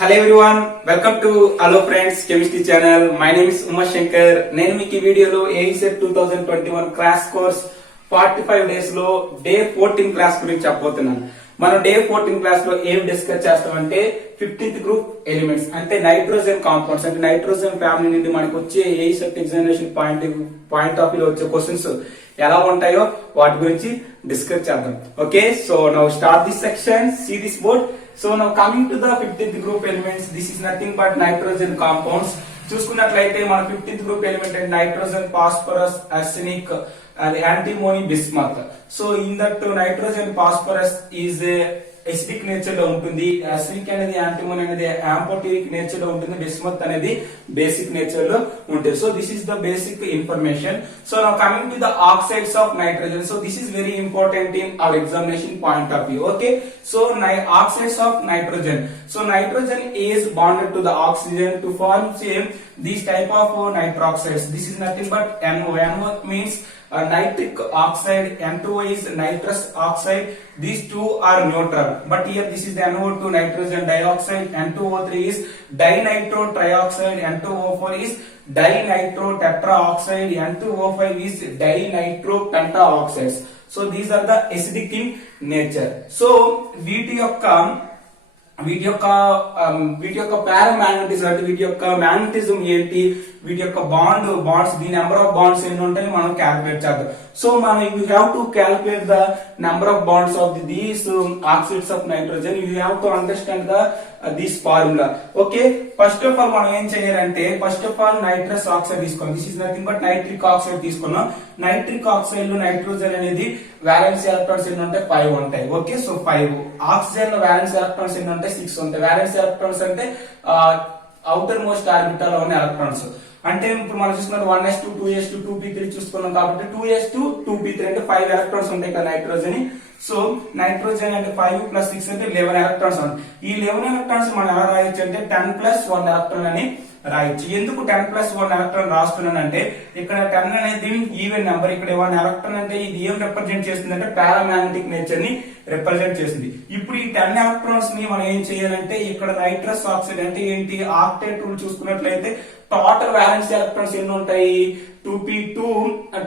Hello everyone, welcome to Hello Friends Chemistry channel. My name is Uma Shankar. నేను మీకు ఈ వీడియోలో Aucet 2021 class course 45 days లో day 14 class గురించి చెప్పబోతున్నాను. మనం డే 14 క్లాస్ లో ఏం డిస్కస్ చేస్తామంటే 15th గ్రూప్ ఎలిమెంట్స్ అంటే నైట్రోజన్ కాంపౌండ్స్ అంటే నైట్రోజన్ ఫ్యామిలీ నుండి మనకు వచ్చే Aucet examination point of view వచ్చే క్వశ్చన్స్ ఎలా ఉంటాయో వాటి గురించి డిస్కస్ చేద్దాం. Okay, so now start this section. See this board. So now coming to the 15th group elements, this is nothing but nitrogen compounds. చూసుకున్నట్లయితే మన 15th group element and nitrogen, phosphorus, arsenic and antimony, bismuth. So in that nitrogen, phosphorus is a acidic nature లో ఉంటుంది, arsenic అనేది antimony అనేది amphoteric nature లో ఉంటుంది, bismuth అనేది basic nature లో ఉంటుంది. So this is the basic information. So now coming to the oxides of nitrogen. So this is very important in our examination point of view. Okay, so oxides of nitrogen. So nitrogen is bonded to the oxygen to form these type of nitroxides. This is nothing but NO. NO means nitric oxide, N2O is nitrous oxide. These two are neutral, but here this is the NO2 nitrogen dioxide, N2O3 is dinitro trioxide, N2O4 is dinitro tetraoxide, N2O5 is dinitro pentaoxides. So these are the acidic in nature. So వీటి యొక్క పారామాగ్నెటిజం అంటే వీటి యొక్క magnetism ఏంటి, వీటి యొక్క bonds the number of bonds ఎన్ని ఉంటాయి మనం క్యాలిక్యులేట్ చేద్దాం. సో మనం you have to calculate the number of bonds of these oxides of nitrogen. You have to understand the this formula. Okay, first of all మనం ఏం చేయాలంటే first of all nitrous oxide తీసుకున్నాం. This is nothing but nitric oxide తీసుకున్నాం. Nitric oxide లో nitrogen అనేది valence electrons ఎన్ని ఉంటాయి, 5 ఉంటాయి. Okay, so 5. ఆక్సిజన్ లో వ్యాలెన్స్ ఎలక్ట్రాన్స్ ఎన్ని ఉంటాయి, 6 ఉంటాయి. వ్యాలెన్స్ ఎలక్ట్రాన్స్ అంటే అవుటర్ మోస్ట్ ఆర్బిటాల్ లో ఉన్న ఎలక్ట్రాన్స్. అంటే ఇప్పుడు మనం చూసుకున్నట్టు 1s2 2s2 2p3 చూసుకున్నాం కాబట్టి 2s2 2p3 అంటే 5 ఎలక్ట్రాన్స్ ఉంటాయి కదా నైట్రోజన్. సో నైట్రోజన్ అంటే 5 + 6 అంటే 11 ఎలక్ట్రాన్స్ ఉంటాయి. ఈ 11 ఎలక్ట్రాన్స్ మనం ఎలా రాయొచ్చు అంటే 10 + 1 ఎలక్ట్రాన్ అని రాయొచ్చు. ఎందుకు 10 + 1 ఎలక్ట్రాన్ రాస్తున్నానంటే ఇక్కడ 10 అనేది ఈవెన్ నెంబర్, ఇక్కడ 1 ఎలక్ట్రాన్ అంటే ఇది ఏం రిప్రజెంట్ చేస్తుంది అంటే పారామాగ్నెటిక్ నేచర్ ని రిప్రజెంట్ చేస్తుంది. ఇప్పుడు ఈ 10 ఎలక్ట్రాన్స్ ని మనం ఏం చేయాలంటే ఇక్కడ నైట్రస్ ఆక్సైడ్ అంటే ఏంటి, ఆక్టేట్ రూల్ చూసుకున్నట్లయితే టోటల్ వ్యాలెన్స్ ఎలక్ట్రాన్స్ ఎన్ని ఉంటాయి, 2p2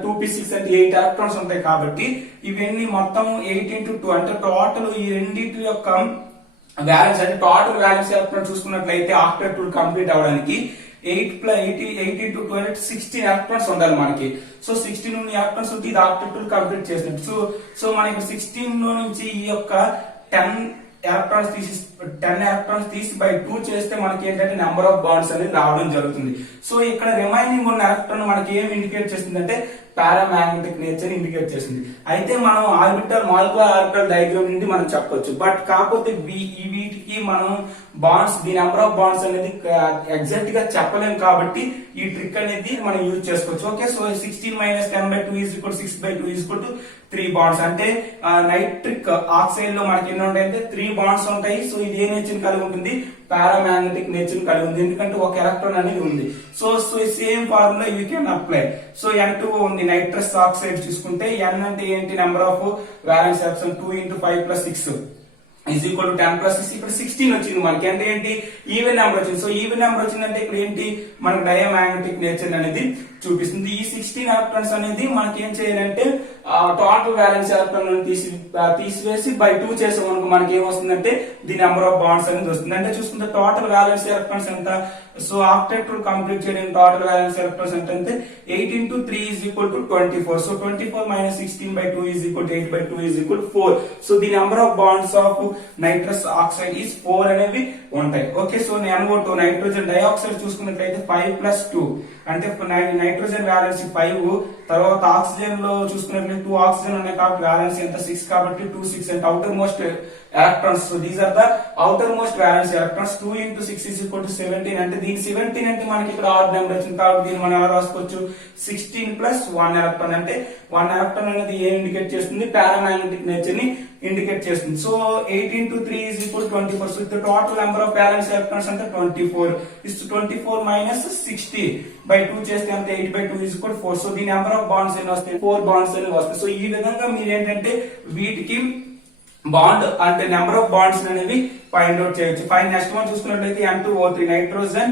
2p6 అంటే 8 ఎలక్ట్రాన్స్ ఉంటాయి. కాబట్టి ఇవన్నీ మొత్తం 8 × 2 అంటే టోటల్ ఈ రెండింటి యొక్క వ్యాలెన్స్ అంటే టోటల్ వ్యాలెన్స్ ఎలక్ట్రాన్ చూసుకున్నట్లయితే ఆక్టేట్ రూల్ కంప్లీట్ అవడానికి 8 × 2 అంటే 16 ఎలక్ట్రాన్స్ ఉండాలి మనకి. సో 16 నుండి ఎలక్ట్రాన్స్ ఉంటే ఇది ఆక్టేట్ రూల్ కంప్లీట్ చేసినట్టు. సో మనకి 16 లో నుంచి ఈ యొక్క 10 ఎలక్ట్రాన్స్ తీసి బై 2 చేస్తే మనకి ఏంటంటే నెంబర్ ఆఫ్ బాండ్స్ అనేది రావడం జరుగుతుంది. సో ఇక్కడ రిమైనింగ్ ఉన్న ఎలక్ట్రాన్ మనకి ఏం ఇండికేట్ చేస్తుంది అంటే పారామాగ్నెటిక్ నేచర్ ఇండికేట్ చేస్తుంది. అయితే మనం మాలిక్యులర్ ఆర్బిటల్ డయాగ్రామ్ నుండి మనం చెప్పొచ్చు. బట్ కాకపోతే వీటికి మనం bonds the number of bonds అనేది ఎగ్జాక్ట్ గా చెప్పలేం కాబట్టి ఈ ట్రిక్ అనేది మనం యూజ్ చేసుకోవచ్చు. Okay, so 16 - 10/2 = 6/2 3 bonds. అంటే నైట్రిక్ ఆక్సైడ్ లో మనకి ఎన్ని ఉంటాయి అంటే 3 బాండ్స్ ఉంటాయి. సో ఇది ఏ నేచర్ కలిగి ఉంటుంది, పారామాగ్నెటిక్ నేచర్ కలిగి ఉంది, ఎందుకంటే ఒక ఎలక్ట్రాన్ అనేది ఉంది. So same formula you can apply. So N2O ఉంది, నైట్రస్ ఆక్సైడ్ చూసుకుంటే N అంటే ఏంటి, number of violence electron 2 × 5 + 6 is equal to 10 + 6. ఇక్కడ 16 వచ్చింది మనకి, అంటే ఏంటి ఈవెన్ నెంబర్ వచ్చింది. సో ఈవెన్ నెంబర్ వచ్చిందంటే ఇక్కడ ఏంటి మనకి డయామాగ్నెటిక్ నేచర్ అనేది చూపిస్తుంది. ఈ 16 ఎలక్ట్రాన్స్ అనేది మనకి ఏం చేయాలంటే టోటల్ వ్యాలెన్స్ ఎలక్ట్రాన్ తీసివేసి బై 2 చేసాం అనుకో మనకి ఏం వస్తుందంటే ది నెంబర్ ఆఫ్ బాండ్స్ అనేది వస్తుంది. అంటే చూసుకుంటే టోటల్ వ్యాలెన్స్ ఎలక్ట్రాన్స్ ఎంత, సో ఆక్టేట్ రూల్ కంప్లీట్ చేయడానికి టోటల్ వ్యాలెన్స్ ఎలక్ట్రాన్స్ ఎంత అంటే 8 × 3 = 24. So 24 - 16/2 = 8/2 = 4. So the number of bonds of nitrous oxide is 4 అనేవి ఉంటాయి. Okay, so NO2 nitrogen dioxide చూసుకున్నట్లయితే 5 + 2 అంటే నైట్రోజన్ వ్యాలెన్స్ 5. తర్వాత ఆక్సిజన్ లో చూసుకున్నట్లయితే 2 ఆక్సిజన్ ఉన్నాయి కాబట్టి వ్యాలెన్స్ ఎంత 6 కాబట్టి 2 6 అంటే outermost electrons. So these are the outermost valence electrons. 2 × 6 = 17 అంటే దీని 17 అంటే మనకి ఇక్కడ ఆడ్ నెంబర్ వచ్చింది కాబట్టి దీన్ని మనం ఎలా రాసుకోవచ్చు, 16 + 1 ఎలక్ట్రాన్ అంటే 1 ఎలక్ట్రాన్ అనేది ఏం ఇండికేట్ చేస్తుంది, పారామాగ్నెటిక్ నేచర్ ని ఇండికేట్ చేస్తుంది. So 8 × 3 = 24. So the total number of balance electrons అంటే 24 is 24 - 60/2 చేస్తే అంత 8/2 = 4. So the number of bonds ఎన్ని వస్తాయి, 4 బాండ్స్ అని వస్తాయి. సో ఈ విధంగా మీరు ఏంటంటే వీటికి బాండ్ అంటే నెంబర్ ఆఫ్ బాండ్స్ అనేవి ఫైండ్ అవుట్ చేయొచ్చు. నెక్స్ట్ మనం చూసుకున్నట్లయితే N2O3 నైట్రోజన్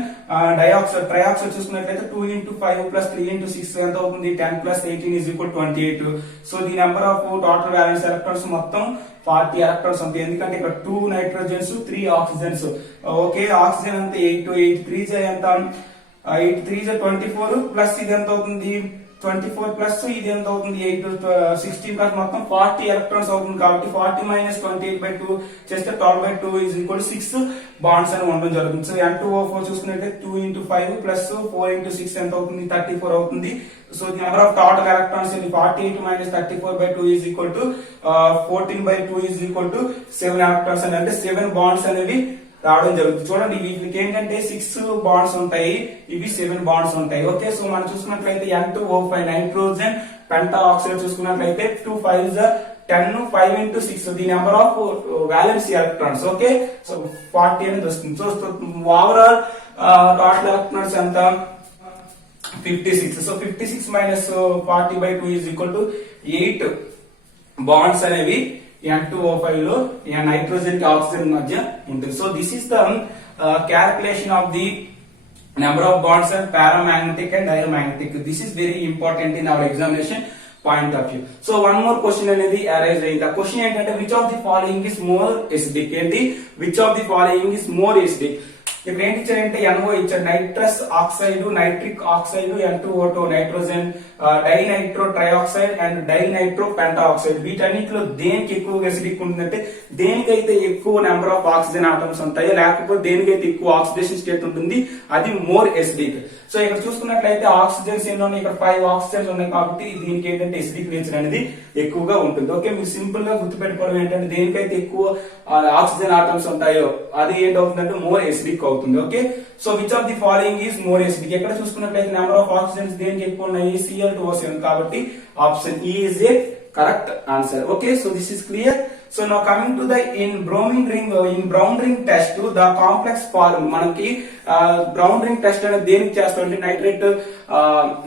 డైఆక్సైడ్ ట్రైఆక్సైడ్ చూసుకున్నట్లయితే 2 into 5 plus 3 into 6 ఎంత అవుతుంది 10 plus 18 is equal to 28. So the number of total violence electrons మొత్తం 40 ఎలక్ట్రాన్స్ ఉంటాయి. ఎందుకంటే ఇక్కడ 2 నైట్రోజన్స్ 3 ఆక్సిజన్స్. ఓకే, ఆక్సిజన్ అంతా 8 8 3 ఎంత 8 3 24 ప్లస్ ఇది ఎంత అవుతుంది 24 ప్లస్ ఇది ఎంత అవుతుంది 8 16 ప్లస్ మొత్తం 40 ఎలక్ట్రాన్స్ అవుతుంది. కాబట్టి 40 మైనస్ 28/2 చేస్తే 12/2 is equal to 6 బాండ్స్ అని ఉండడం జరుగుతుంది. సో N2O4 చూసుకున్నట్లయితే 2 into 5 ప్లస్ 4 into 6 ఎంత అవుతుంది 34 అవుతుంది. So the number of total electrons 48 minus 34/2 is equal to 14/2 is equal to 7 electrons అని అంటే 7 బాండ్స్ అనేవి రావడం జరుగుతుంది. చూడండి వీటికి ఏంటంటే 6 బాండ్స్ ఉంటాయి, ఇవి 7 బాండ్స్ ఉంటాయి. ఓకే, సో మనం చూసుకున్నట్లయితే N2O5 నైట్రోజన్ పెంటా ఆక్సైడ్ చూసుకున్నట్లయితే 2 5s 10 5 into 6 the number of valence electrons. Okay, so 40 అనేది వస్తుంది. సో ఓవరాల్ టోటల్ ఎలక్ట్రాన్స్ ఎంత 56. So 56 minus 40/2 is equal to 8 bonds అనేవి N2O5 లో నైట్రోజన్ కి ఆక్సిజన్ మధ్య ఉంటుంది. So this is the calculation of the number of bonds and paramagnetic and diamagnetic. This is very important in our examination point of view. So one more question అనేది arise అయింది. ఆ question ఏంటంటే which of the following is more acidic. ఏంటి which of the following is more acidic. ఇక్కడ ఏంటి ఇచ్చారంటే NO ఇచ్చారు, nitrous oxide nitric oxide N2O2 nitrogen dinitro trioxide and dinitro penta oxide. వీటన్నిటిలో దేనికి ఎక్కువ ఎసిడిక్ ఉంటుందంటే దేనికైతే ఎక్కువ నెంబర్ ఆఫ్ ఆక్సిజన్ ఆటమ్స్ ఉంటాయో లేకపోతే దేనికైతే ఎక్కువ ఆక్సిడేషన్ స్టేట్ ఉంటుంది అది మోర్ ఎసిడిక్. సో ఇక్కడ చూసుకున్నట్లయితే ఆక్సిజన్స్ ఎన్ని ఉన్నాయి, ఇక్కడ 5 ఆక్సిజన్స్ ఉన్నాయి కాబట్టి దీనికి ఏంటంటే ఎసిడిక్ నేచర్ అనేది ఎక్కువగా ఉంటుంది. ఓకే, మీరు సింపుల్ గా గుర్తుపెట్టుకోవడం ఏంటంటే దేనికైతే ఎక్కువ ఆక్సిజన్ ఆటమ్స్ ఉంటాయో అది ఏంటవుతుందంటే మోర్ ఎసిడిక్ అవుతుంది. Okay, so which of the following is more acidic. ఎక్కడ చూసుకున్నట్లయితే నెంబర్ ఆఫ్ ఆక్సిజన్స్ దేనికి ఎక్కువ ఉన్నాయి Cl2O7 కాబట్టి option E is a correct answer. Okay, so this is clear. So now coming to the in brown ring test the complex form మనకి brown ring test అనేది దేనికి చేస్తామంటే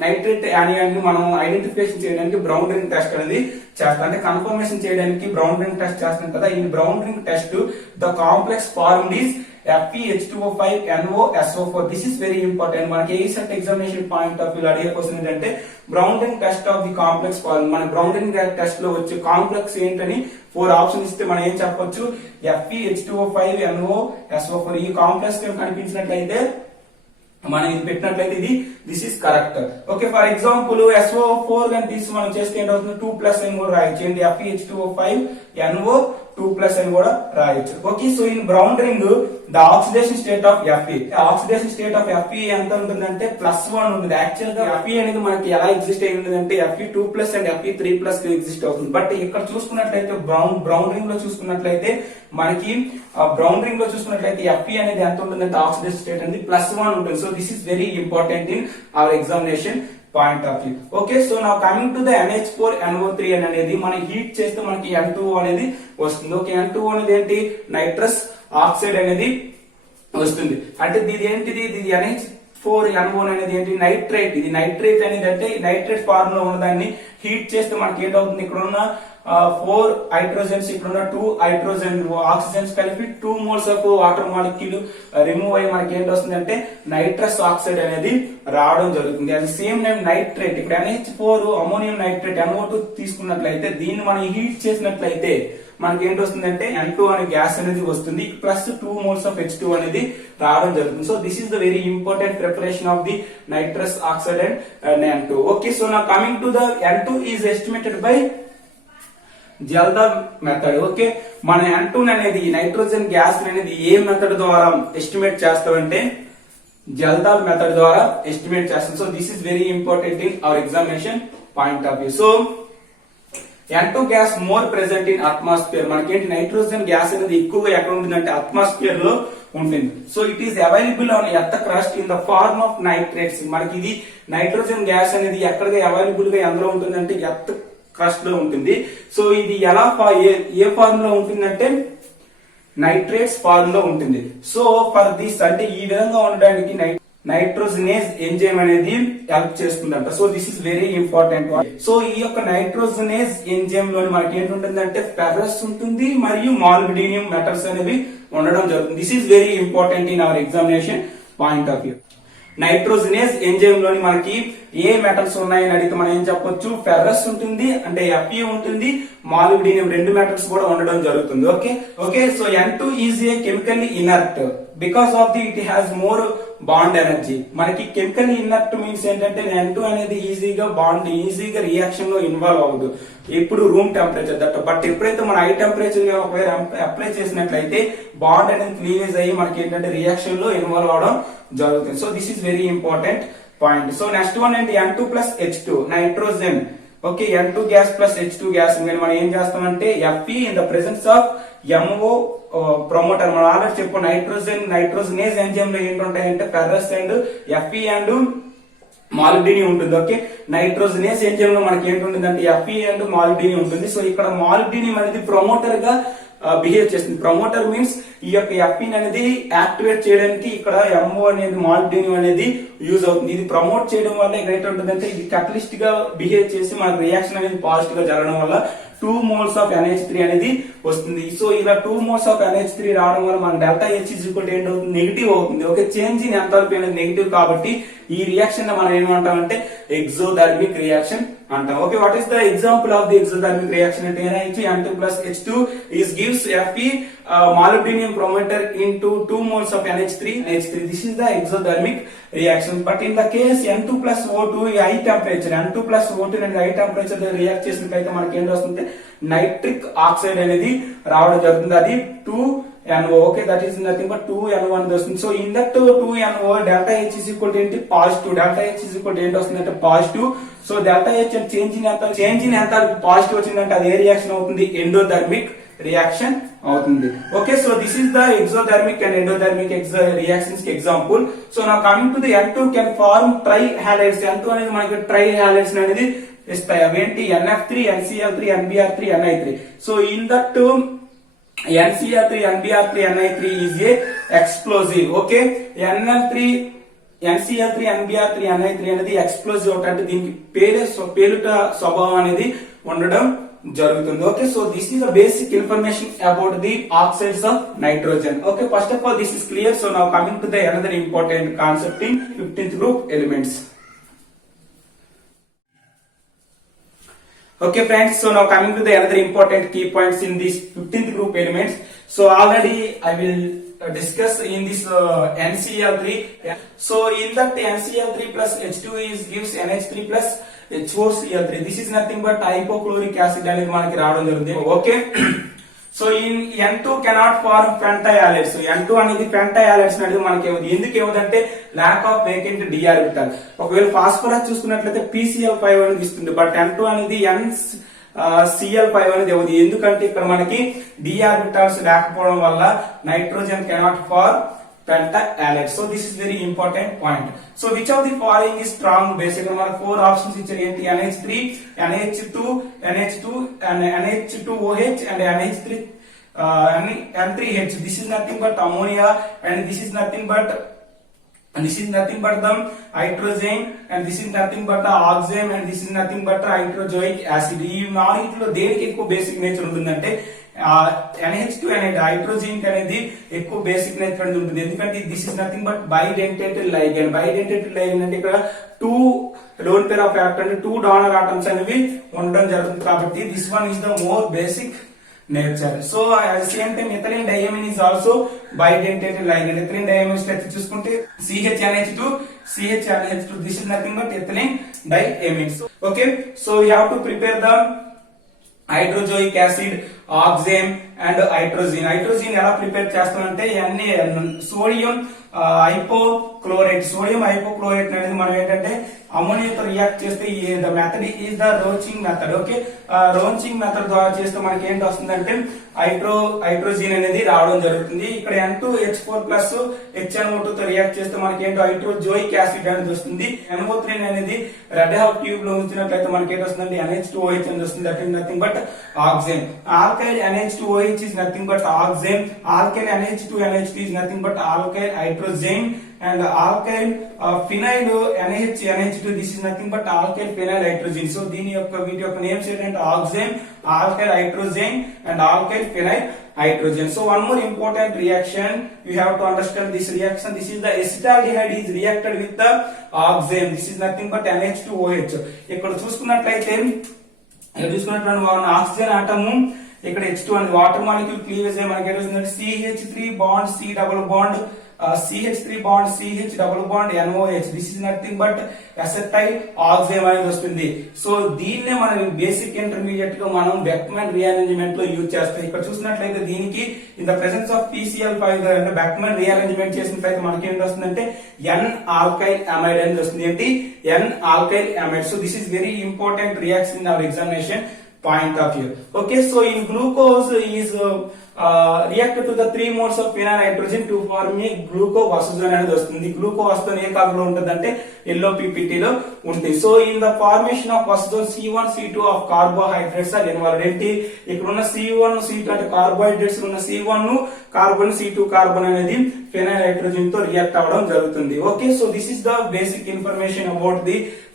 నైట్రేట్ యానియాన్ ని మనం ఐడెంటిఫికేషన్ చేయడానికి బ్రౌన్ రింగ్ టెస్ట్ అనేది చేస్తాం. అంటే కన్ఫర్మేషన్ చేయడానికి బ్రౌన్ రింగ్ టెస్ట్ చేస్తాం కదా. ఈ brown ring test the complex form is FeH2O5NOSO4. This is very important. మనకి a set examination point of view అడిగే క్వశ్చన్ ఏంటంటే brown ring test of the complex form. మన బ్రౌన్ రింగ్ టెస్ట్ లో వచ్చే complex ఏంటని 4 ఆప్షన్ ఇస్తే మనం ఏం చెప్పొచ్చు FeH2O5NOSO4. ఈ కాంప్లెక్స్ కనిపించినట్లయితే మనం ఇది పెట్టినట్లయితే ఇది this is correct. Okay, for example SO4 కానీ తీసి మనం చేస్తే ఏంటవుతుంది 2+ అని కూడా రాయొచ్చు. ఏంటి FeH2O5NO2+ అని కూడా రాయొచ్చు. Okay, so in brown ring the oxidation state of Fe. Oxidation state of Fe ఎంత ఉంటుందంటే +1 ఉంటుంది. యాక్చువల్ గా Fe అనేది మనకి ఎలా ఎగ్జిస్ట్ అయి ఉంటుందంటే Fe2+ అండ్ Fe3+ ఎగ్జిస్ట్ అవుతుంది. బట్ ఇక్కడ చూసుకున్నట్లయితే బ్రౌన్ రింగ్ లో చూసుకున్నట్లయితే మనకి బ్రౌన్ రింగ్ లో చూసుకున్నట్లయితే Fe అనేది ఎంత ఉంటుందంటే ఆక్సిడేషన్ స్టేట్ అనేది +1 ఉంటుంది. So this is very important in our examination point of view. Okay, so నా కమింగ్ టు ద NH4NO3 అనేది మనం హీట్ చేస్తే మనకి N2O అనేది వస్తుంది. ఓకే, N2O అనేది ఏంటి నైట్రస్ ఆక్సైడ్ అనేది వస్తుంది. అంటే ఇది ఏంటిది ఇది NH4NO అనేది ఏంటి నైట్రేట్. ఇది నైట్రేట్ అనేది అంటే నైట్రేట్ ఫార్మ్ లో ఉన్నదాన్ని హీట్ చేస్తే మనకి ఏంటవుతుంది ఇక్కడ ఉన్న 4 హైడ్రోజన్స్ ఇక్కడ ఉన్న 2 హైడ్రోజన్ ఆక్సిజన్స్ కలిపి 2 moles of water molecule remove అయ్యి మనకి ఏంటి వస్తుంది అంటే నైట్రస్ ఆక్సైడ్ అనేది రావడం జరుగుతుంది. అది సేమ్ నేమ్ నైట్రేట్. ఇక్కడ NH4 అమోనియం నైట్రేట్ NO2 తీసుకున్నట్లయితే దీన్ని మనం హీట్ చేసినట్లయితే మనకి ఏంటి వస్తుంది అంటే N2 అనే గ్యాస్ అనేది వస్తుంది ప్లస్ 2 moles ఆఫ్ H2 అనేది రావడం జరుగుతుంది. So this is the very important preparation of the nitrous oxide and N2. Okay, so నా coming to the N2 is estimated by Kjeldahl method. Okay, మన N2 అనేది nitrogen gas అనేది ఏ method ద్వారా estimate చేస్తామంటే Kjeldahl method ద్వారా estimate చేస్తాం. So this is very important in our examination point of view. So N2 gas more present in atmosphere. మనకేంటి nitrogen gas అనేది ఎక్కువగా ఎక్కడ ఉంటుందంటే అట్మాస్ఫియర్ లో ఉంటుంది. So it is available on earth crust in the form of nitrates. మనకి ఇది nitrogen gas అనేది ఎక్కడగా అవైలబుల్ గా ఎందులో ఉంటుందంటే ఎర్త్ క్రస్ట్ లో ఉంటుంది. సో ఇది ఎలా ఏ ఫార్మ్ లో ఉంటుందంటే నైట్రేట్స్ ఫార్మ్ లో ఉంటుంది. సో ఫర్ దిస్ అంటే ఈ విధంగా ఉండడానికి నైట్రోజనేజ్ ఎంజైమ్ అనేది హెల్ప్ చేస్తుందంట. So this is very important one. So ఈ యొక్క నైట్రోజనేజ్ ఎంజైమ్ లోని మనకి ఏంటుంటుందంటే ఫెర్రస్ ఉంటుంది మరియు మాలిబ్డినియం మెటల్స్ అనేవి ఉండడం జరుగుతుంది. This is very important in our examination point of view. Nitrogenase enzyme లోని మనకి ఏ మెటల్స్ ఉన్నాయని అడిగితే మనం ఏం చెప్పొచ్చు, ఫెర్రస్ ఉంటుంది అంటే Fe ఉంటుంది, మాలిబ్డినియం రెండు మెటల్స్ కూడా ఉండడం జరుగుతుంది. Okay so N2 is a chemically inert because of the it has more bond energy. మనకి కెమికల్లీ ఇనర్ట్ మీన్స్ ఏంటంటే N2 అనేది ఈజీగా రియాక్షన్ లో ఇన్వాల్వ్ అవ్వదు ఎప్పుడు రూమ్ టెంపరేచర్ దట్. బట్ ఎప్పుడైతే మన హై టెంపరేచర్ ఒకవేళ అప్లై చేసినట్లయితే బాండ్ అనేది క్లీవేజ్ అయ్యి మనకి ఏంటంటే రియాక్షన్ లో ఇన్వాల్వ్ అవడం జరుగుతుంది. So this is very important point. So next one ఏంటి, N2 plus H2 nitrogen. Okay, N2 gas plus H2 gas మనం ఏం చేస్తామంటే Fe in the presence of MO promoter. మనం ఆల్రెడీ చెప్పు నైట్రోజనేజ్ ఎంజైమ్ లో ఏంటుంటాయంటే ఫెర్రస్ అండ్ Fe అండ్ మాలిబ్డినియం ఉంటుంది. Okay, నైట్రోజనేజ్ enzyme లో మనకి ఏంటుంటుంది అంటే Fe అండ్ మాలిబ్డినియం ఉంటుంది. సో ఇక్కడ మాలిబ్డినియం అనేది ప్రమోటర్ గా బిహేవ్ చేస్తుంది. ప్రమోటర్ మీన్స్ ఈ యొక్క Fe అనేది యాక్టివేట్ చేయడానికి ఇక్కడ MO అనేది మాలిబ్డినియం అనేది యూజ్ అవుతుంది. ఇది ప్రమోట్ చేయడం వల్ల ఇక్కడ ఏంటంటే ఇది catalyst గా బిహేవ్ చేసి మనకు రియాక్షన్ అనేది పాజిటివ్ గా జరగడం వల్ల 2 moles ఆఫ్ NH3 అనేది వస్తుంది. సో ఇలా 2 moles ఆఫ్ NH3 రావడం వల్ల మన డెల్టా H ఏంటవుతుంది, నెగిటివ్ అవుతుంది. ఓకే, చేంజ్ ఇన్ ఎంథాల్పీ అనేది నెగిటివ్ కాబట్టి ఈ రియాక్షన్ మనం ఏమంటామంటే ఎగ్జోథర్మిక్ రియాక్షన్ అంటాం. Okay, what is the example of the exothermic reaction అంటే N2 plus H2 gives Fe molybdenum promoter into 2 moles of NH3. This is the exothermic reaction. But in the case N2 plus O2 high temperature, N2 plus O2 అనేది high temperature దగ్గర react చేసినట్లయితే మనకి ఏం వస్తుంది, nitric oxide అనేది రావడం జరుగుతుంది. అది 2NO. Okay, that is nothing but 2NO అనేది వస్తుంది. So in that 2NO delta H is equal to ఏంటి, positive. Delta H is equal to ఏంటి వస్తుంది అంటే positive. So delta H change in enthalpy positive వచ్చిందంటే అది ఏ రియాక్షన్ అవుతుంది, ఎండోథర్మిక్ రియాక్షన్ అవుతుంది. Okay, so this is the exothermic and endothermic reactions కి ఎగ్జాంపుల్. సో నా coming to the N2 can form trihalides. N2 అనేది మనకి try halides అనేది ఇస్తాయి. అవేంటి, NF3, NCl3, NBr3, NI3. So in that NCl3, NBr3, NI3 is a explosive. Okay, NCl3, NBr3, NI3 అనేది explosive అంటే దీనికి పేలుట స్వభావం అనేది ఉండడం జరుగుతుంది. Okay, so this is the basic information about the oxides of nitrogen. Okay, first of all this is clear. So now coming to the another important concept in 15th group elements. Okay friends, so now coming to the another important key points in these 15th group elements. So already I will discuss in this NCl3. So in that NCl3 plus H2 gives NH3 plus H4Cl3. This is nothing but hypochloric acid అనేది మనకి రావడం జరుగుతుంది. Okay, so in N2 cannot form pentahalides. N2 అనేది pentahalides అనేది మనకి ఎందుకు ఏమవుతుందంటే lack of vacant d orbital. ఒకవేళ ఫాస్ఫరస్ చూసుకున్నట్లయితే PCl5 అనేది ఇస్తుంది. బట్ N2 అనేది NCl5 అనేది ఇవ్వదు. ఎందుకంటే ఇక్కడ మనకి డి ఆర్బిటాల్స్ లేకపోవడం వల్ల nitrogen cannot form pentahalides. So this is very important point. So which of the following is strong base? ఇక్కడ మనకు 4 ఆప్షన్స్ ఇచ్చారు. ఏంటి, NH3, NH2 and NH2OH and N3H. This is nothing but ammonia and this is nothing but the hydrogen and this is nothing but the oxime and this is nothing but the hydrozoic acid. ఈ నాలుగిట్లో దేనికి ఎక్కువ basic nature ఉంటుందంటే NH2 అనేది hydrogen అనేది ఎక్కువ basic nature ఉంటుంది. ఎందుకంటే this is nothing but bidentated ligand. Bidentated ligand అంటే ఇక్కడ 2 లోన్ పేర్ ఆఫ్ యాక్ట్ అంటే 2 డోనర్ ఆటమ్స్ అనేవి ఉండడం జరుగుతుంది. కాబట్టి this one is the more basic nature. So at same time ethylene diamine is also bidentated ligand. Ethylene diamine structure చూసుకుంటే CHNH2 this is nothing but ethylene diamine. Okay, so you have to prepare the hydrazoic acid, oxime and hydrazine. Hydrazine ఎలా prepare చేస్తామంటే sodium hypochlorite. Sodium hypochlorite అనేది మనం ఏంటంటే అమోనియాతో react చేస్తే the method is the Raschig method. Okay, Raschig method ద్వారా చేస్తే మనకి ఏంటి వస్తుందంటే హైడ్రోజిన్ అనేది రావడం జరుగుతుంది. ఇక్కడ N2H4 ప్లస్ HNO2 తో రియాక్ట్ చేస్తే మనకి ఏంటో హైడ్రోజోయిక్ యాసిడ్ అనేది వస్తుంది. NO3 అనేది రెడ్ హాఫ్ ట్యూబ్ లో ఉంచినట్లయితే మనకి ఏంటి వస్తుంది, NH2OH అనేది వస్తుంది. That is nothing but oxygen. Alkyl alkyl NH2OH is nothing but oxane, alkyl NH2NH2 is nothing but alkyl hydrogen, and alkyl phenyl NH2 this is nothing but alkyl phenyl hydrogen. So దీని యొక్క వీటి యొక్క names ఏంటంటే oxane, alkyl hydrogen and alkyl phenyl hydrogen. So one more important reaction you have to understand this reaction. This is the acetaldehyde is reacted with the oxane. This is nothing but NH2OH. ఇక్కడ చూసుకున్నట్లయితే oxygen atom ఇక్కడ H2 అని water molecule cleavage మనకి ఏమవుతుందంటే CH3 bond C double bond CH3 bond CH double bond NOH. This is nothing but acetyl oxide అనేది వస్తుంది. So దీన్నే మనం బేసిక్ ఇంటర్మీడియట్ గా మనం బెక్మన్ రీఅరేంజ్మెంట్ లో యూజ్ చేస్తాం. ఇక్కడ చూసినట్లయితే దీనికి in the presence of PCl5 అంటే బెక్మన్ రీఅరేంజ్మెంట్ చేసినట్లయితే మనకి ఏంటి వస్తుందంటే N ఆల్కైల్ అమైడ్ అనేది వస్తుంది. ఏంటి N alkyl amide. So this is very important reaction in our examination point of view. Okay, so in glucose is reacted to the 3 moles of phenyl hydrogen to form a glucovosazone అనేది వస్తుంది. గ్లూకోవాసజోన్ ఏ colour లో ఉంటుందంటే yellow PPT లో ఉంటుంది. So in the formation of osazone C1 C2 of carbohydrates are involved. ఏంటి ఇక్కడ ఉన్న C1 C2 అంటే కార్బోహైడ్రేట్స్ ఉన్న C1 కార్బన్ C2 కార్బన్ అనేది ఫెనైల్ హైడ్రోజన్ తో రియాక్ట్ అవ్వడం జరుగుతుంది. Okay, so this is the basic information about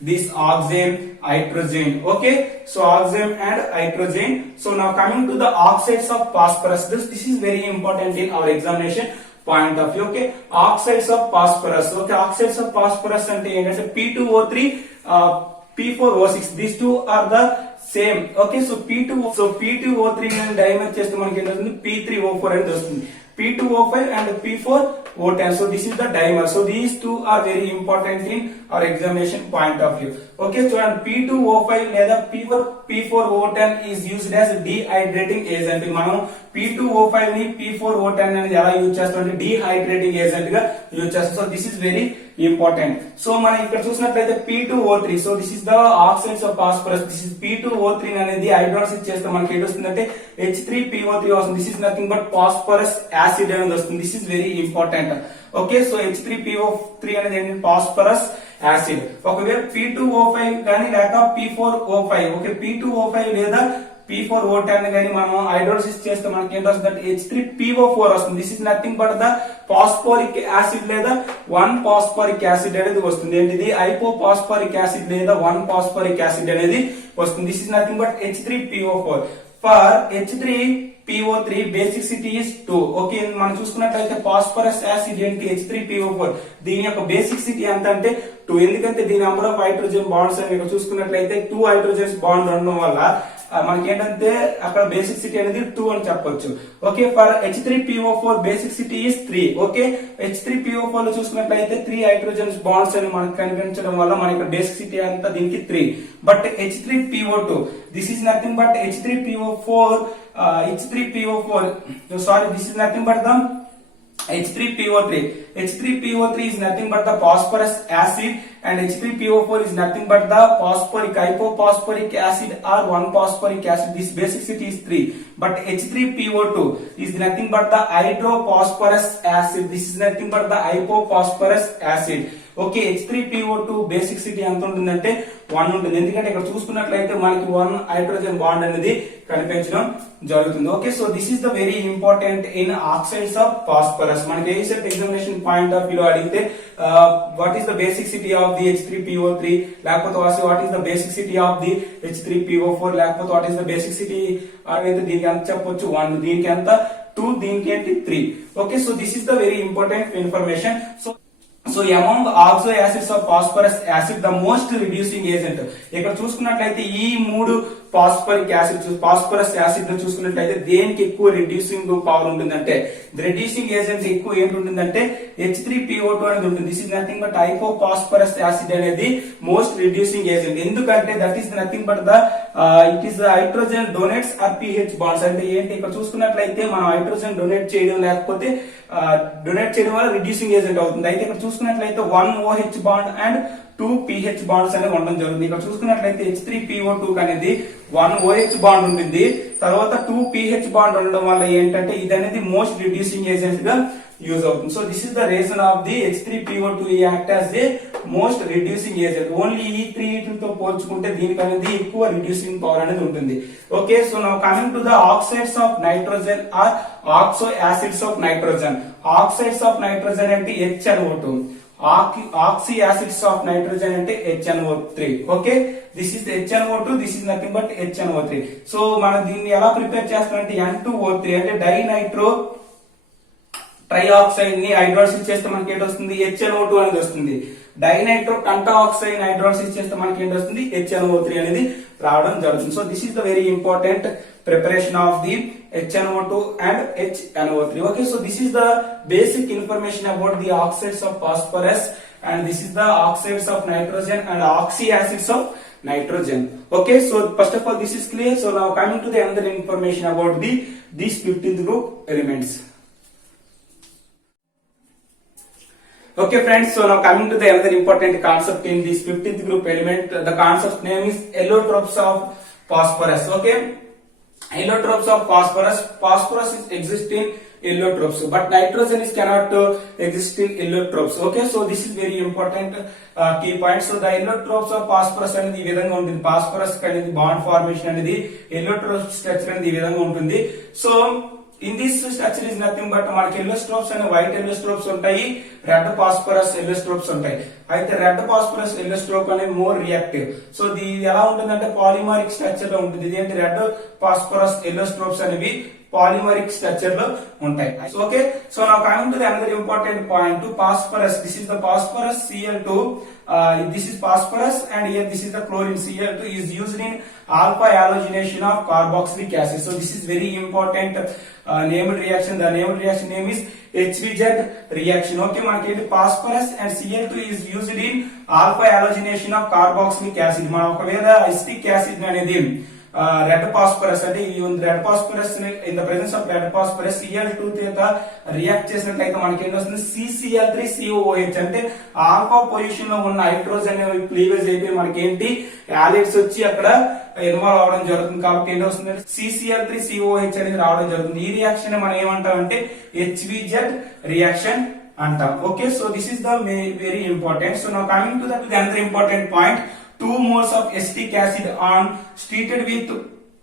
this oxane hydrogen. Okay, so oxane and hydrogen. So now coming to the oxides of phosphorus. This is very important in our examination point of view. Okay, oxides of phosphorus. Okay, oxides of phosphorus ante ఏంటంటే P2O3 P4O6 these two are the same. Okay, so P2O3 ని dimer చేస్తే మనకి ఏంటవుతుంది P3O4 అనేది వస్తుంది. P2O5 and P4O10. So this is the dimer. So these two are very important in our examination point of view. Okay, so and P2O5 లేదా P4O10 is used as dehydrating agent. మనం P2O5 ని P4O10 అనేది ఎలా use చేస్తామంటే dehydrating agent గా use చేస్తాం. So this is very important. So మనం ఇక్కడ చూసినట్లయితే P2O3. So this is the oxides of phosphorus. This is P2O3 అనేది హైడ్రాలిసిస్ చేస్తే మనకి ఏంటి వస్తుందంటే H3PO3 వస్తుంది. This is nothing but phosphorus acid అనేది వస్తుంది. This is very important. Okay, so H3PO3 అనేది ఏంటి ఫాస్ఫరస్ యాసిడ్. ఒకవేళ P2O5 కానీ లేక P4O5 ఓకే P2O5 లేదా P4O10 గాని మనం హైడ్రోలిసిస్ చేస్తే మనకి ఏంటి వస్తుంది H3PO4 వస్తుంది. This is nothing but the phosphoric acid లేదా 1 ఫాస్ఫోరిక్ యాసిడ్ అనేది వస్తుంది. ఏంటిది హైపోఫాస్ఫోరిక్ యాసిడ్ లేదా 1 ఫాస్ఫోరిక్ యాసిడ్ అనేది వస్తుంది. This is nothing but H3PO4. For H3PO3 basicity is 2. Okay, మనం చూసుకున్నట్లయితే ఫాస్ఫరస్ యాసిడ్ ఏంటి H3PO4 దీని యొక్క బేసిసిటీ ఎంత అంటే 2. ఎందుకంటే దీని నెంబర్ ఆఫ్ హైడ్రోజన్ బాండ్స్ అని ఇక్కడ చూసుకున్నట్లయితే 2 హైడ్రోజన్స్ బాండ్ ఉండడం వల్ల మనకి ఏంటంటే అక్కడ బేసిసిటీ అనేది 2 అని చెప్పొచ్చు. Okay, for H3PO4 basicity is 3. Okay, H3PO4 లో చూసుకున్నట్లయితే 3 హైడ్రోజన్స్ బాండ్స్ అని మనకు కనిపించడం వల్ల మనకి బేసిసిటీ అంతా దీనికి 3. But H3PO2 this is nothing but H3PO4 sorry, this is nothing but the H3PO3. H3PO3 is nothing but the phosphorus acid and H3PO4 is nothing but the phosphoric hypophosphoric acid or 1 phosphoric acid. This basicity is 3. But H3PO2 is nothing but the hydrophosphorus acid. This is nothing but the hypophosphorus acid. Okay, H3PO2 basicity ఎంత ఉంటుందంటే 1 ఉంటుంది. ఎందుకంటే ఇక్కడ చూసుకున్నట్లయితే మనకి 1 hydrogen bond అనేది కనిపించడం జరుగుతుంది. Okay, so this is the very important in oxides of phosphorus. మనకి a set examination point of view అడిగితే what is the basicity of the H3PO3 లేకపోతే what is the basicity of the H3PO4 లేకపోతే what is the basicity అయితే దీనికి ఎంత చెప్పొచ్చు 1, దీనికి ఎంత 2, దీనికి ఏంటి 3. Okay, so this is the very important information. So among oxo acids of phosphorus acid the most reducing agent. ఇక్కడ చూసుకున్నట్లయితే ఈ 3 ఫాస్ఫరిక్ యాసిడ్ ఫాస్ఫరస్ యాసిడ్ ను చూసుకున్నట్లయితే దేనికి ఎక్కువ రిడ్యూసింగ్ పవర్ ఉంటుందంటే రిడ్యూసింగ్ ఏజెంట్ ఎక్కువ ఏంటి ఉంటుందంటే H3PO2 అనేది ఉంటుంది. This is nothing but hypophosphorous acid అనేది మోస్ట్ రిడ్యూసింగ్ ఏజెంట్. ఎందుకంటే that is nothing but the it is hydrogen donates or pH bonds. అంటే ఏంటి ఇక్కడ చూసుకున్నట్లయితే మనం హైడ్రోజన్ డొనేట్ చేయడం లేకపోతే డొనేట్ చేయడం వల్ల రిడ్యూసింగ్ ఏజెంట్ అవుతుంది. అయితే ఇక్కడ చూసుకున్నట్లయితే 1 OH bond and 2 pH bonds అనేది ఉండడం జరుగుతుంది. ఇక్కడ చూసుకున్నట్లయితే H3PO2 అనేది 1 OH బాండ్ ఉంటుంది, తర్వాత 2 pH బాండ్ ఉండడం వల్ల ఏంటంటే ఇది అనేది మోస్ట్ రిడ్యూసింగ్ ఏజెంట్ గా యూజ్ అవుతుంది. So this is the reason of the H3PO2 act as a most reducing agent. Only ఈ 3 వీటితో పోల్చుకుంటే దీనికి అనేది ఎక్కువ రిడ్యూసింగ్ పవర్ అనేది ఉంటుంది. Okay, so now coming to the oxides of nitrogen or oxo acids of nitrogen. Oxides of nitrogen అంటే HNO2, oxy acids of nitrogen అంటే HNO3. Okay, this is HNO2, this is nothing but HNO3. So మనం దీన్ని ఎలా prepare చేస్తామంటే N2O3 అంటే డైనైట్రో trioxide ని hydrolysis చేస్తే మనకి ఏంటి వస్తుంది, HNO2 అనేది వస్తుంది. డైనైట్రో పెంటాఆక్సైడ్ హైడ్రాలిసిస్ చేస్తే మనకి ఏంటి వస్తుంది, HNO3 అనేది రావడం జరుగుతుంది. So this is the very important preparation of the HNO2 and HNO3. Okay, so this is the basic information about the oxides of phosphorus, and this is the oxides of nitrogen and oxy acids of nitrogen. Okay, so first of all this is clear. So now coming to the another information about these 15th group elements. Okay friends, so now coming to the another important concept in this 15th group element. The concept name is Heliotropes of Phosphorus. Okay, Heliotropes of Phosphorus. Phosphorus is exist in heliotropes, but nitrogen is cannot exist in heliotropes. Okay, so this is very important key point. So the heliotropes of phosphorus అనేది ఈ విధంగా ఉంటుంది. phosphorus అనేది bond formation అనేది heliotropes structure అనేది ఈ విధంగా ఉంటుంది. So in this structure is nothing but మనకి heliotropes అనే వైట్ heliotropes ఉంటాయి, రెడ్ ఫాస్ఫరస్ heliotropes ఉంటాయి. అయితే రెడ్ ఫాస్ఫరస్ heliotropes అనేది మోర్ రియాక్టివ్. సో ఇది ఎలా ఉంటుందంటే పాలిమరిక్ స్ట్రక్చర్ లో ఉంటుంది. ఇది ఏంటి, రెడ్ ఫాస్ఫరస్ heliotropes అనేవి పాలిమరిక్ స్ట్రక్చర్ లో ఉంటాయి. Okay, so now coming to the another important point to phosphorus. This is the phosphorus Cl2. This is phosphorus and here this is the chlorine Cl2 is used in alpha halogenation of carboxylic acid. So this is very important named reaction. The named reaction name is HVZ reaction. Okay, మనకి phosphorus and Cl2 is used in alpha halogenation of carboxylic acid. మనం ఒకవేళ acetic acid అనేది red phosphorus అంటే ఈ red phosphorus in the presence of red phosphorus Cl2 చేత react చేసినట్లయితే మనకి ఏంటి వస్తుంది, CCl3COOH అంటే ఆల్ఫా పొజిషన్ లో ఉన్న హైడ్రోజన్ క్లీవేజ్ అయితే మనకి ఏంటి హాలైడ్స్ వచ్చి అక్కడ ఇన్వాల్వ్ అవడం జరుగుతుంది. కాబట్టి ఏంటి వస్తుంది, CCl3COOH అనేది రావడం జరుగుతుంది. ఈ రియాక్షన్ మనం ఏమంటామంటే HVZ రియాక్షన్ అంటాం. Okay, so this is the very important. So now coming to that another important point. 2 moles of acetic acid on treated with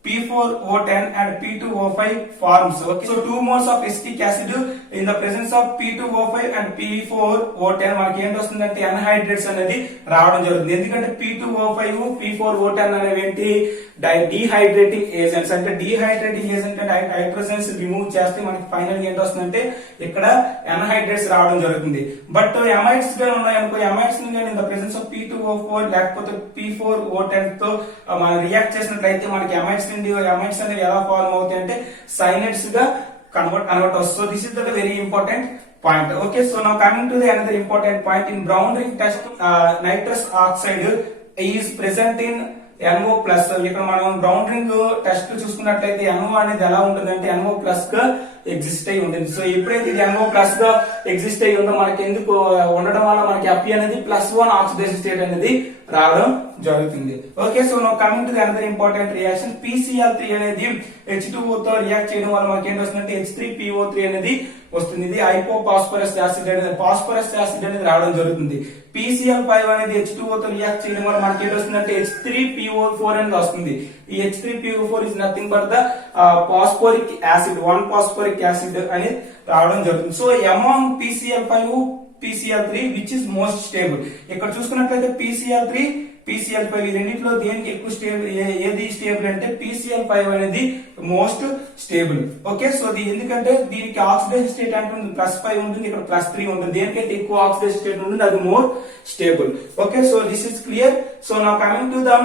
P4O10 and P2O5 forms. Okay, so 2 moles of acetic acid in the presence of P2O5 and P4O10 మనకి ఏంటి వస్తుందంటే అన్హైడ్రేట్స్ అనేది రావడం జరుగుతుంది. ఎందుకంటే P2O5 P4O10 అనేవి ఏంటి dehydrating agents. అంటే డీహైడ్రేటింగ్ ఏజెంట్ అంటే హైడ్రోజన్స్ రిమూవ్ చేస్తే మనకి ఫైనల్ ఏంటి వస్తుందంటే ఇక్కడ అన్హైడ్రేట్స్ రావడం జరుగుతుంది. బట్ ఎమైడ్స్ గా ఉన్నాయనుకో, ఎమైడ్స్ కానీ in the presence of P2O4 లేకపోతే P4O10 తో మనం రియాక్ట్ చేసినట్లయితే మనకి ఎమైడ్స్ అనేవి ఎలా ఫార్మ్ అవుతాయి అంటే సైనైడ్స్ గా కన్వర్ట్ వస్తుంది. So this is the very important point. Okay, so now coming to the another important point in brown ring test, nitrous oxide is present in NO plus. ఇక్కడ మనం brown ring test చూసుకున్నట్లయితే NO అనేది ఎలా ఉంటుందంటే NO plus గా exist అయి ఉంటుంది. So ఎప్పుడైతే ఇది NO ప్లస్ గా ఎగ్జిస్ట్ అయి ఉందో మనకి ఎందుకు ఉండడం వల్ల మనకి Fe అనేది +1 ఆక్సిడేషన్ స్టేట్ అనేది రావడం జరుగుతుంది. Okay, so now coming to the another important reaction PCl3 అనేది H2O తో రియాక్ట్ చేయడం వల్ల మనకి ఏంటి వస్తుందంటే H3PO3 అనేది వస్తుంది. ఇది హైపోఫాస్ఫరస్ యాసిడ్ అనేది ఫాస్ఫరస్ యాసిడ్ అనేది రావడం జరుగుతుంది. PCl5 అనేది H2O తో రియాక్ట్ చేయడం వల్ల మనకి ఏంటి వస్తుందంటే H3PO4 అనేది వస్తుంది. ఈ H3PO4 is nothing but the phosphoric acid, 1 phosphoric acid అని రావడం జరుగుతుంది. So among PCl5 PCl3 which is most stable. ఇక్కడ చూసుకున్నట్లయితే PCl3 PCl5 ఈ రెండిట్లో దేనికి ఎక్కువ స్టేబుల్, ఏది స్టేబుల్ అంటే PCl5 అనేది మోస్ట్ స్టేబుల్. ఓకే, సో ఎందుకంటే దీనికి ఆక్సిడేషన్ స్టేట్ అంటే +5 ఉంటుంది, ఇక్కడ +3 ఉంటుంది. దేనికైతే ఎక్కువ ఆక్సిడేషన్ స్టేట్ ఉంటుంది అది more stable. Okay, so this is clear. So now coming to the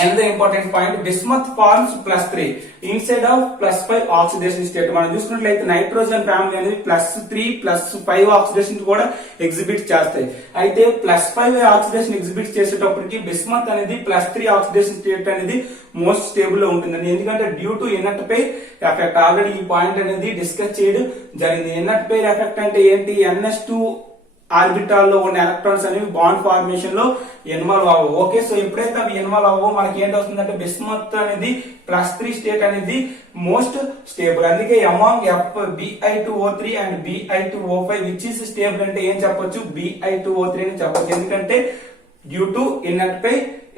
another important point, bismuth forms +3 instead of +5 oxidation state. మనం చూసుకున్నట్లయితే నైట్రోజన్ ఫ్యామిలీ అనేది +3 +5 ఆక్సిడేషన్ కూడా ఎగ్జిబిట్ చేస్తాయి. అయితే +5 ఆక్సిడేషన్ ఎగ్జిబిట్ చేసేటప్పటికి బిస్మత్ అనేది +3 ఆక్సిడేషన్ స్టేట్ అనేది మోస్ట్ స్టేబుల్ లో ఉంటుందండి. ఎందుకంటే due to inert pair effect. Already ఈ పాయింట్ అనేది డిస్కస్ చేయడం జరిగింది. ఇన్నట్ పెయిర్ ఎఫెక్ట్ అంటే ఏంటి, NH2 ఆర్బిటాల్ లో ఉన్న ఎలక్ట్రాన్స్ అనేవి బాండ్ ఫార్మేషన్ లో ఇన్వాల్వ్ అవ్వవు. ఓకే, సో ఎప్పుడైతే అవి ఇన్వాల్వ్ అవ్వవో మనకి ఏంటవుతుందంటే బిస్మత్ అనేది +3 స్టేట్ అనేది మోస్ట్ స్టేబుల్. అందుకే among Bi2O3 and Bi2O5 which is stable అంటే ఏం చెప్పొచ్చు, Bi2O3 అని చెప్పొచ్చు. ఎందుకంటే due to inert pair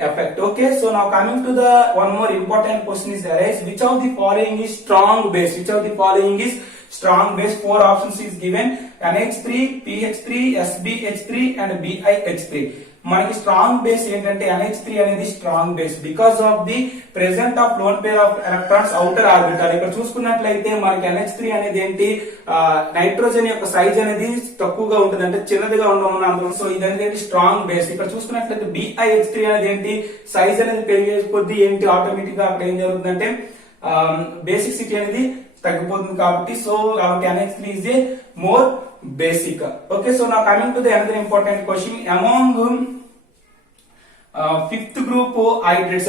effect. Okay, so now coming to the one more important question is arise, which of the following is strong base? Which of the following is strong base? 4 options is given: NH3, PH3, SBH3 and BiH3. మనకి strong base ఏంటంటే NH3 అనేది strong base because of the present of lone pair of electrons outer orbital. ఇక్కడ చూసుకున్నట్లయితే మనకి NH3 అనేది ఏంటి, nitrogen యొక్క size అనేది తక్కువగా ఉంటుంది, అంటే చిన్నదిగా ఉండడం. సో ఇదేంటి స్ట్రాంగ్ బేస్. ఇక్కడ చూసుకున్నట్లయితే BiH3 అనేది ఏంటి, సైజ్ అనేది పెరిగే కొద్దీ ఏంటి ఆటోమేటిక్ గా అక్కడ ఏం జరుగుతుందంటే బేసిసిటీ అనేది తగ్గిపోతుంది కాబట్టి. సో కాబట్టి NH3 is a more basic. Okay, so now coming to the another important question, among fifth group hydrates,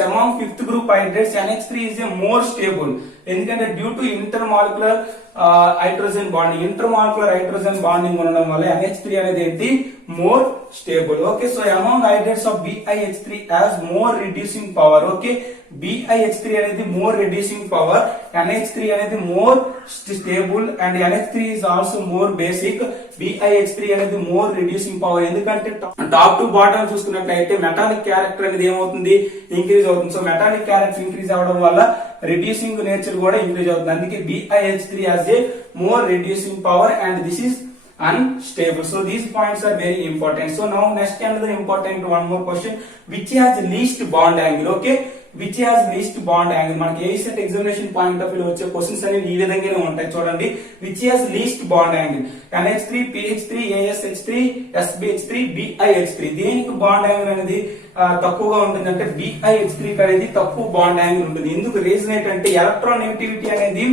NH3 is a more stable. ఎందుకంటే due to intermolecular hydrogen bonding, intermolecular hydrogen bonding ఉండడం వల్ల NH3 అనేది ఏంటి more stable. Okay, so among hydrates of BiH3 has more reducing power. Okay, BiH3 అనేది more reducing power, NH3 అనేది more stable and NH3 is also more basic. BiH3 అనేది more reducing power. ఎందుకంటే top to bottom చూసుకున్నట్లయితే metallic character అనేది ఏమవుతుంది, increase అవుతుంది. So metallic character increase అవడం వల్ల reducing nature కూడా ఇంక్రీజ్ అవుతుంది. అందుకే BiH3 has a more reducing power and this is unstable. So these points are very important. So now next another important one more question, which has least bond angle. Okay, which has least bond angle. మనకి ACET examination point of view లో వచ్చే questions అనేవి ఈ విధంగానే ఉంటాయి చూడండి. which has least bond angle, NH3, PH3, ASH3, SBH3, BiH3. దేనికి bond angle అనేది తక్కువగా ఉంటుంది అంటే BiH3 అనేది తక్కువ బాండ్ యాంగిల్ ఉంటుంది. ఎందుకు రీజన్ ఏంటంటే ఎలక్ట్రాన్ నెగటివిటీ అనేది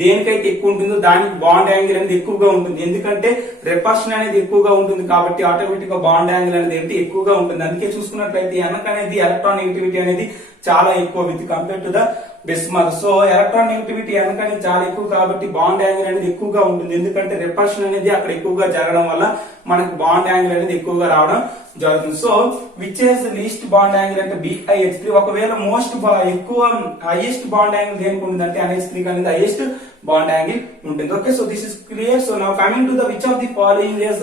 దేనికైతే ఎక్కువ ఉంటుందో దానికి బాండ్ యాంగిల్ అనేది ఎక్కువగా ఉంటుంది. ఎందుకంటే రిపల్షన్ అనేది ఎక్కువగా ఉంటుంది కాబట్టి ఆటోమేటిక్ గా బాండ్ యాంగిల్ అనేది ఏంటి ఎక్కువగా ఉంటుంది. అందుకే చూసుకున్నట్లయితే ఎనక్ అనేది ఎలక్ట్రాన్ నెగటివిటీ అనేది చాలా ఎక్కువ with compare to the bismuth. So electron negativity ఎనక్ అనేది చాలా ఎక్కువ కాబట్టి బాండ్ యాంగిల్ అనేది ఎక్కువగా ఉంటుంది. ఎందుకంటే రిపల్షన్ అనేది అక్కడ ఎక్కువగా జరగడం వల్ల మనకు బాండ్ యాంగిల్ అనేది ఎక్కువగా రావడం జరుగుతుంది. So which is least bond angle అంటే BiH3. ఒకవేళ మోస్ట్ ఎక్కువ హైయెస్ట్ బాండ్ యాంగిల్ దేనికి ఉంటుంది అంటే NH3 అనేది హైయెస్ట్ బాండ్ యాంగిల్ ఉంటుంది. Okay, so this is clear. So now coming to the which of the following is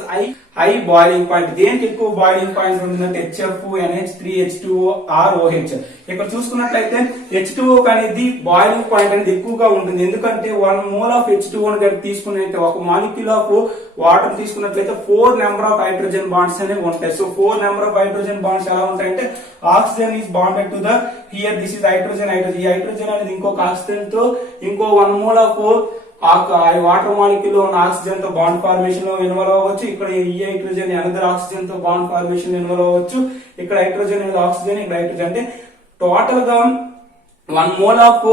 high boiling point. దేనికి ఎక్కువ బాయిలింగ్ పాయింట్ ఉంటుందంటే HF, NH3, H2O or OH. ఇక్కడ చూసుకున్నట్లయితే H2O అనేది బాయిలింగ్ పాయింట్ అనేది ఎక్కువగా ఉంటుంది. ఎందుకంటే 1 mole ఆఫ్ H2O తీసుకున్నట్లయితే ఒక మాలిక్యూల్ ఆఫ్ వాటర్ తీసుకున్నట్లయితే 4 నెంబర్ ఆఫ్ హైడ్రోజన్ బాండ్స్ అనేవి ఉంటాయి. So 4 number of hydrogen bonds ఎలా ఉంటాయంటే oxygen is bonded to the here this is hydrogen. ఈ హైడ్రోజన్ అనేది ఇంకొక ఆక్సిజన్ తో ఇంకో 1 mole ఆఫ్ వాటర్ మాలిక్యూల్ ఉన్న ఆక్సిజన్ తో బాండ్ ఫార్మేషన్ లో ఇన్వాల్వ్ అవ్వచ్చు. ఇక్కడ ఈ హైడ్రోజన్ అనదర్ ఆక్సిజన్ తో బాండ్ ఫార్మేషన్ లో ఇన్వాల్వ్ అవ్వచ్చు. ఇక్కడ హైడ్రోజన్ అనేది ఆక్సిజన్, ఇక్కడ హైడ్రోజన్. అంటే టోటల్ గా 1 mole ఆఫ్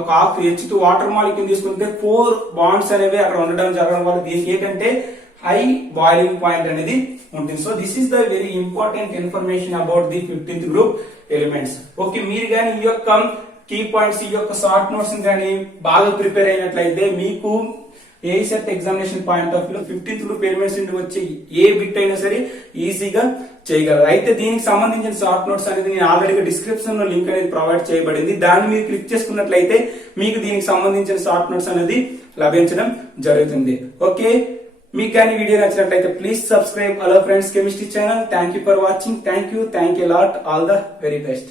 ఒక H2 వాటర్ మాలిక్యూల్ తీసుకుంటే 4 బాండ్స్ అనేవి అక్కడ ఉండడం జరగడం వల్ల దీనికి ఏంటంటే హై బాయిలింగ్ పాయింట్ అనేది ఉంటుంది. So this is the very important information about the 15th group elements. Okay, మీరు కానీ ఈ యొక్క కీ పాయింట్స్, ఈ యొక్క షార్ట్ నోట్స్ కానీ బాగా ప్రిపేర్ అయినట్లయితే మీకు ACET examination point of view 15th group elements నుండి వచ్చే ఏ బిట్ అయినా సరే ఈజీగా చేయగలరు. అయితే దీనికి సంబంధించిన షార్ట్ నోట్స్ అనేది నేను ఆల్రెడీ డిస్క్రిప్షన్ లో లింక్ అనేది ప్రొవైడ్ చేయబడింది. దాన్ని మీరు క్లిక్ చేసుకున్నట్లయితే మీకు దీనికి సంబంధించిన షార్ట్ నోట్స్ అనేది లభించడం జరుగుతుంది. ఓకే, మీకు కానీ వీడియో నచ్చినట్లయితే please subscribe hello friends chemistry channel. Thank you for watching. Thank you lot. All the very best.